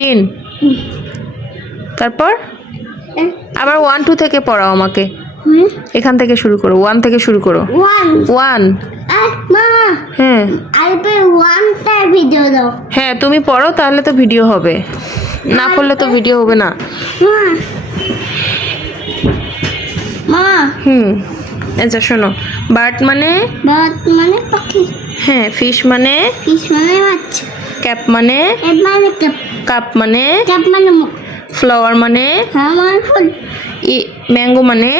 Ten তারপর? আবার one two থেকে পড়াও আমাকে। এখান থেকে শুরু করো ওয়ান থেকে শুরু করো। ওয়ান ওয়ান হ্যাঁ। হ্যাঁ তুমি পড়ো তাহলে তো ভিডিও হবে। না পড়লে তো ভিডিও হবে না। হুম। আচ্ছা শোনো। বার্ড মানে? মানে পাখি। হ্যাঁ ফিশ মানে? ফিশ মানে মাছ ক্যাপ মানে? মানে কাপ মানে? মানে ফ্লাওয়ার মানে? ম্যাঙ্গো মানে?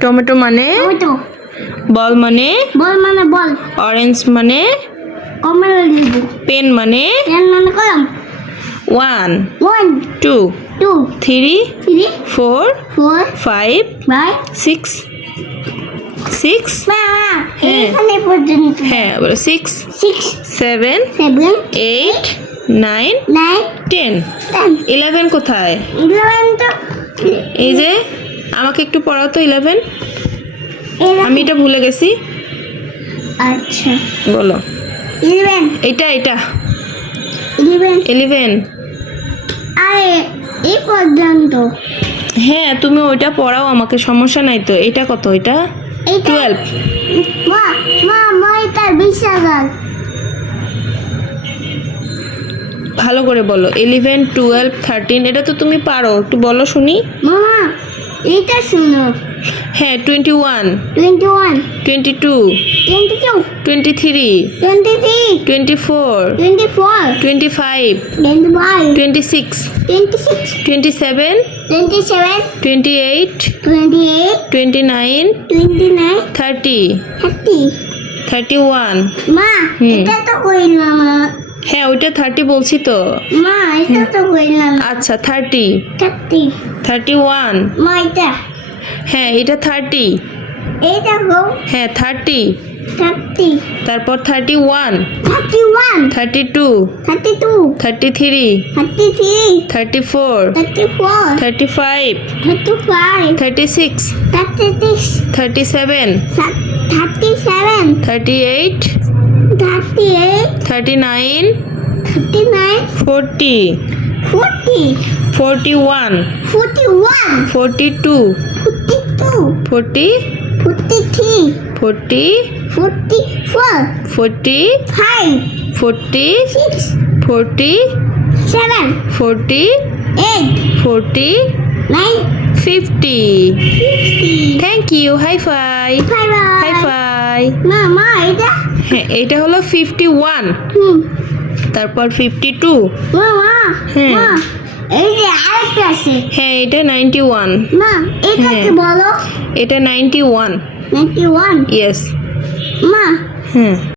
টমেটো মানে? বল মানে? বল মানে বল অরেঞ্জ মানে? কমলা লেবু পেন মানে? মানে কলম. One one two two three three four four five five six six. এখানে পর্যন্ত। হ্যাঁ বলো six six seven seven eight nine nine ten eleven কোথায়? ইলেভেন তো এই যে আমাকে একটু পড়াও তো ইলেভেন আমি এটা ভুলে গেছি। আচ্ছা। বলো। ইলেভেন এটা এটা। ইলেভেন ইলেভেন আরে এই পর্যন্ত। হ্যাঁ তুমি ওইটা পড়াও আমাকে সমস্যা নাই তো। এটা কত এটা? টুয়েলভ মা মা মা এটা বিশ হাজার। ভালো করে বলো। ইলেভেন টুয়েলভ থার্টিন এটা তো তুমি পারো। একটু বলো শুনি। মামা এইটা শুনো হ্যাঁ twenty one twenty one twenty two twenty two twenty three twenty three twenty four twenty four twenty five twenty five twenty six twenty six twenty seven twenty seven twenty eight twenty eight twenty nine twenty nine thirty thirty thirty one মা। এটা তো কইলাম না হ্যাঁ ওইটা thirty বলছি তো। মা এটা তো না আচ্ছা থার্টি থার্টি থার্টি ওয়ান মা এটা। হ্যাঁ এটা থার্টি এইটা গো। হ্যাঁ থার্টি থার্টি তারপর thirty one thirty one thirty two thirty two thirty three thirty three thirty four thirty four thirty five thirty five thirty six thirty six thirty seven thirty seven thirty eight 39 39 40 40 41 41 42 42 40 43 40 44 45 46 47 48 49 50 50 thank you. High five. Bye bye high five. Bye না মা এটা হ্যাঁ এটা হলো fifty one হুম। তারপর fifty two হ্যাঁ। এই যে আরেকটা আছে। হ্যাঁ এটা নাইনটি ওয়ান। বলো? এটা ninety one ninety one yes মা। হ্যাঁ।